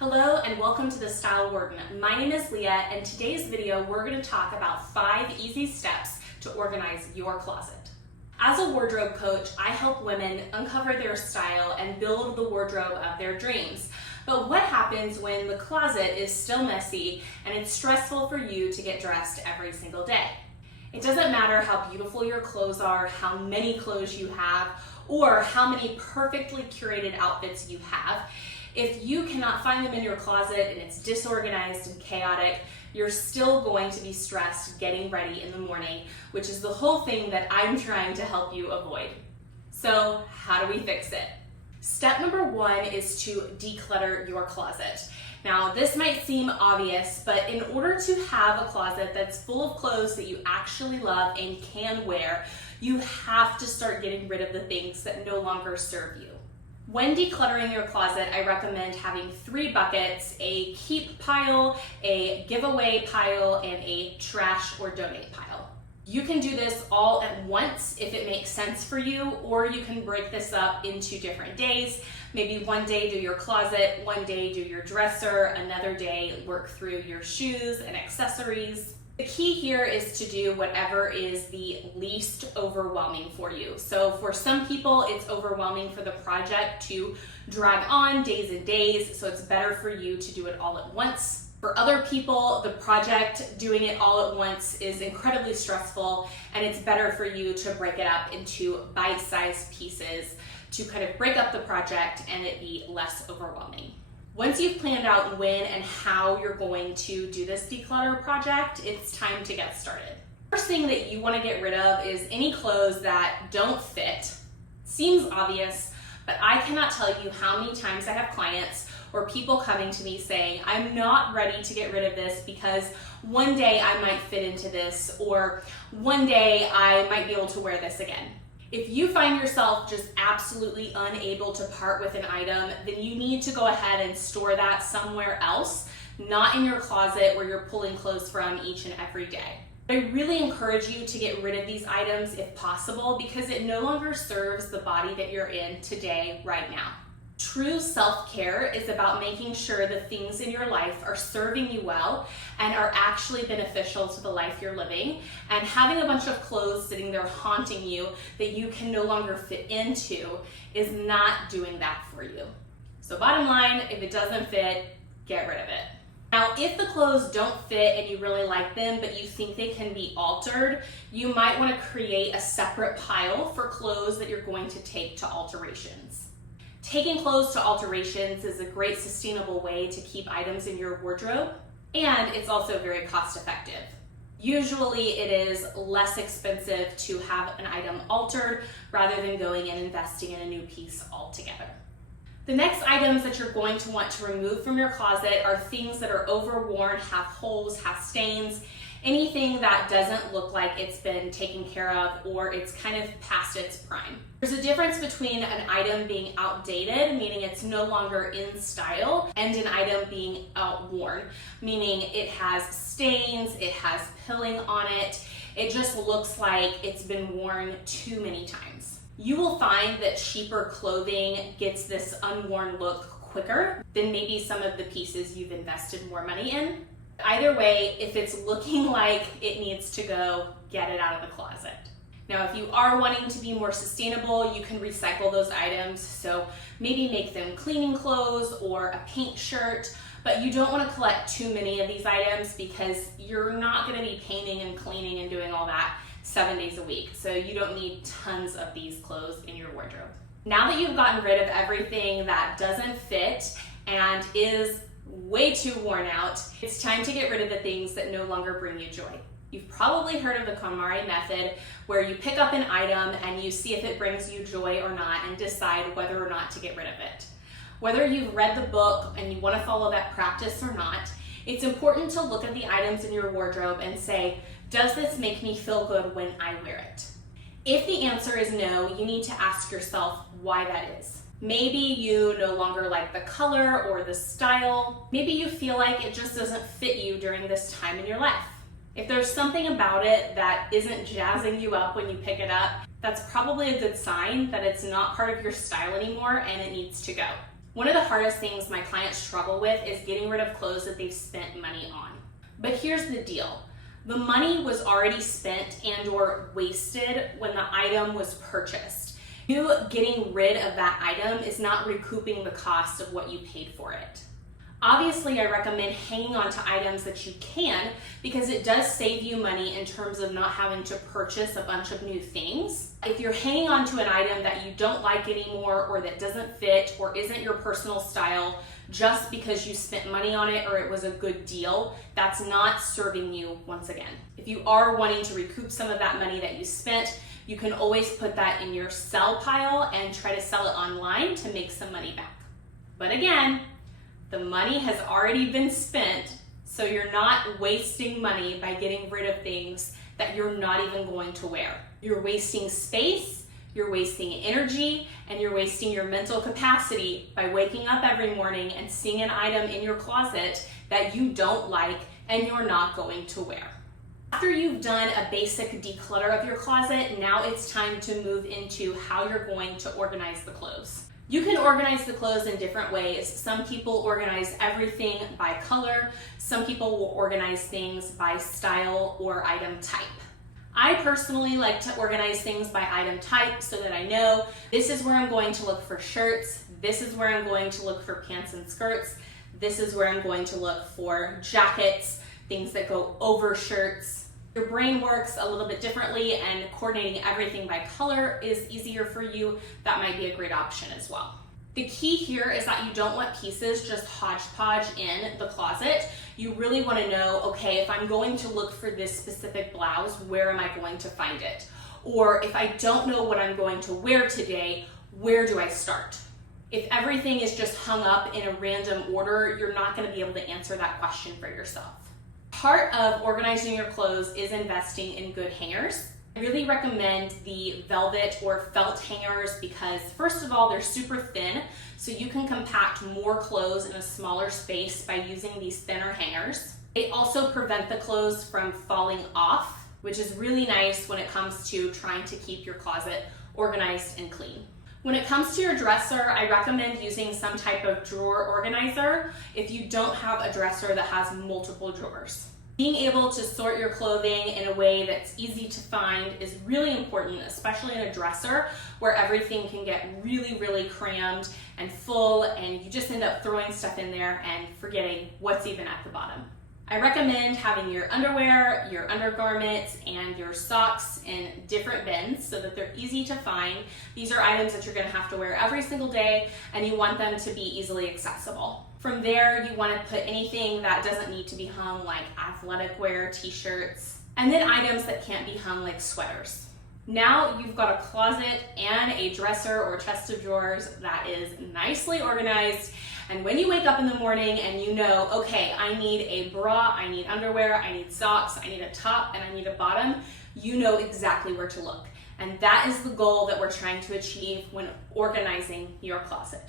Hello and welcome to the Style Warden. My name is Leah, and today's video we're going to talk about 5 easy steps to organize your closet. As a wardrobe coach, I help women uncover their style and build the wardrobe of their dreams. But what happens when the closet is still messy and it's stressful for you to get dressed every single day? It doesn't matter how beautiful your clothes are, how many clothes you have, or how many perfectly curated outfits you have. If you cannot find them in your closet and it's disorganized and chaotic, you're still going to be stressed getting ready in the morning, which is the whole thing that I'm trying to help you avoid. So how do we fix it? Step number 1 is to declutter your closet. Now, this might seem obvious, but in order to have a closet that's full of clothes that you actually love and can wear, you have to start getting rid of the things that no longer serve you. When decluttering your closet, I recommend having 3 buckets: a keep pile, a giveaway pile, and a trash or donate pile. You can do this all at once if it makes sense for you, or you can break this up into different days. Maybe one day do your closet, one day do your dresser, another day work through your shoes and accessories. The key here is to do whatever is the least overwhelming for you. So for some people, it's overwhelming for the project to drag on days and days, so it's better for you to do it all at once. For other people, the project, doing it all at once, is incredibly stressful, and it's better for you to break it up into bite-sized pieces to kind of break up the project and it be less overwhelming. Once you've planned out when and how you're going to do this declutter project, it's time to get started. First thing that you want to get rid of is any clothes that don't fit. Seems obvious, but I cannot tell you how many times I have clients or people coming to me saying, I'm not ready to get rid of this because one day I might fit into this, or one day I might be able to wear this again. If you find yourself just absolutely unable to part with an item, then you need to go ahead and store that somewhere else, not in your closet where you're pulling clothes from each and every day. I really encourage you to get rid of these items if possible, because it no longer serves the body that you're in today, right now. True self-care is about making sure the things in your life are serving you well and are actually beneficial to the life you're living. And having a bunch of clothes sitting there haunting you that you can no longer fit into is not doing that for you. So bottom line, if it doesn't fit, get rid of it. Now, if the clothes don't fit and you really like them, but you think they can be altered, you might want to create a separate pile for clothes that you're going to take to alterations. Taking clothes to alterations is a great sustainable way to keep items in your wardrobe, and it's also very cost effective. Usually it is less expensive to have an item altered rather than going and investing in a new piece altogether. The next items that you're going to want to remove from your closet are things that are overworn, have holes, have stains, anything that doesn't look like it's been taken care of or it's kind of past its prime. There's a difference between an item being outdated, meaning it's no longer in style, and an item being outworn, meaning it has stains, it has pilling on it, it just looks like it's been worn too many times. You will find that cheaper clothing gets this unworn look quicker than maybe some of the pieces you've invested more money in. Either way, if it's looking like it needs to go, get it out of the closet. Now, if you are wanting to be more sustainable, you can recycle those items. So maybe make them cleaning clothes or a paint shirt, but you don't want to collect too many of these items because you're not going to be painting and cleaning and doing all that 7 days a week. So you don't need tons of these clothes in your wardrobe. Now that you've gotten rid of everything that doesn't fit and is way too worn out, it's time to get rid of the things that no longer bring you joy. You've probably heard of the KonMari method, where you pick up an item and you see if it brings you joy or not and decide whether or not to get rid of it. Whether you've read the book and you want to follow that practice or not, it's important to look at the items in your wardrobe and say, does this make me feel good when I wear it? If the answer is no, you need to ask yourself why that is. Maybe you no longer like the color or the style. Maybe you feel like it just doesn't fit you during this time in your life. If there's something about it that isn't jazzing you up when you pick it up, that's probably a good sign that it's not part of your style anymore and it needs to go. One of the hardest things my clients struggle with is getting rid of clothes that they've spent money on. But here's the deal. The money was already spent and or wasted when the item was purchased. You getting rid of that item is not recouping the cost of what you paid for it. Obviously, I recommend hanging on to items that you can because it does save you money in terms of not having to purchase a bunch of new things. If you're hanging on to an item that you don't like anymore or that doesn't fit or isn't your personal style just because you spent money on it or it was a good deal, that's not serving you once again. If you are wanting to recoup some of that money that you spent, you can always put that in your sell pile and try to sell it online to make some money back. But again, the money has already been spent, so you're not wasting money by getting rid of things that you're not even going to wear. You're wasting space, you're wasting energy, and you're wasting your mental capacity by waking up every morning and seeing an item in your closet that you don't like and you're not going to wear. After you've done a basic declutter of your closet, now it's time to move into how you're going to organize the clothes. You can organize the clothes in different ways. Some people organize everything by color. Some people will organize things by style or item type. I personally like to organize things by item type so that I know this is where I'm going to look for shirts, this is where I'm going to look for pants and skirts, this is where I'm going to look for jackets, things that go over shirts. Your brain works a little bit differently and coordinating everything by color is easier for you. That might be a great option as well. The key here is that you don't want pieces just hodgepodge in the closet. You really want to know, okay, if I'm going to look for this specific blouse, where am I going to find it? Or if I don't know what I'm going to wear today, where do I start? If everything is just hung up in a random order, you're not going to be able to answer that question for yourself. Part of organizing your clothes is investing in good hangers. I really recommend the velvet or felt hangers because first of all, they're super thin, so you can compact more clothes in a smaller space by using these thinner hangers. They also prevent the clothes from falling off, which is really nice when it comes to trying to keep your closet organized and clean. When it comes to your dresser, I recommend using some type of drawer organizer if you don't have a dresser that has multiple drawers. Being able to sort your clothing in a way that's easy to find is really important, especially in a dresser where everything can get really, really crammed and full and you just end up throwing stuff in there and forgetting what's even at the bottom. I recommend having your underwear, your undergarments, and your socks in different bins so that they're easy to find. These are items that you're going to have to wear every single day and you want them to be easily accessible. From there, you want to put anything that doesn't need to be hung, like athletic wear, t-shirts, and then items that can't be hung, like sweaters. Now you've got a closet and a dresser or chest of drawers that is nicely organized. And when you wake up in the morning and you know, okay, I need a bra, I need underwear, I need socks, I need a top, and I need a bottom, you know exactly where to look. And that is the goal that we're trying to achieve when organizing your closet.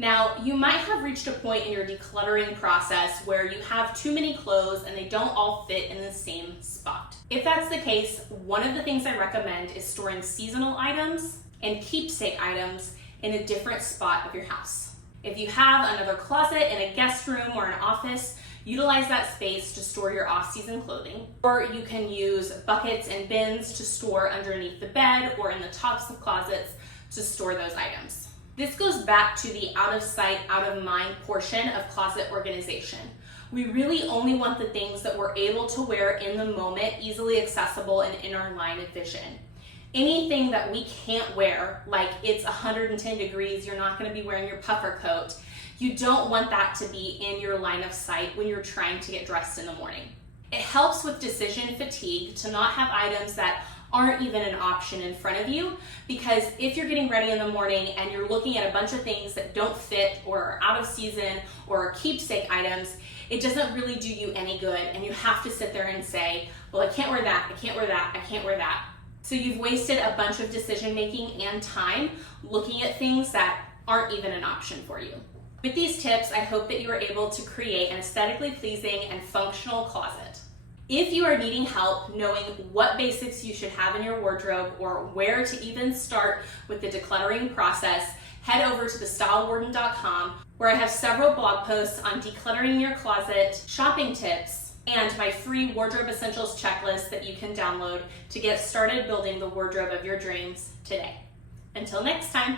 Now, you might have reached a point in your decluttering process where you have too many clothes and they don't all fit in the same spot. If that's the case, one of the things I recommend is storing seasonal items and keepsake items in a different spot of your house. If you have another closet in a guest room or an office, utilize that space to store your off-season clothing. Or you can use buckets and bins to store underneath the bed or in the tops of closets to store those items. This goes back to the out of sight, out of mind portion of closet organization. We really only want the things that we're able to wear in the moment, easily accessible and in our line of vision. Anything that we can't wear, like it's 110 degrees, you're not going to be wearing your puffer coat, you don't want that to be in your line of sight when you're trying to get dressed in the morning. It helps with decision fatigue to not have items that aren't even an option in front of you, because if you're getting ready in the morning and you're looking at a bunch of things that don't fit or are out of season or are keepsake items, it doesn't really do you any good, and you have to sit there and say, well, I can't wear that, I can't wear that, I can't wear that. So you've wasted a bunch of decision making and time looking at things that aren't even an option for you. With these tips, I hope that you are able to create an aesthetically pleasing and functional closet. If you are needing help knowing what basics you should have in your wardrobe or where to even start with the decluttering process, head over to thestylewarden.com, where I have several blog posts on decluttering your closet, shopping tips, and my free wardrobe essentials checklist that you can download to get started building the wardrobe of your dreams today. Until next time.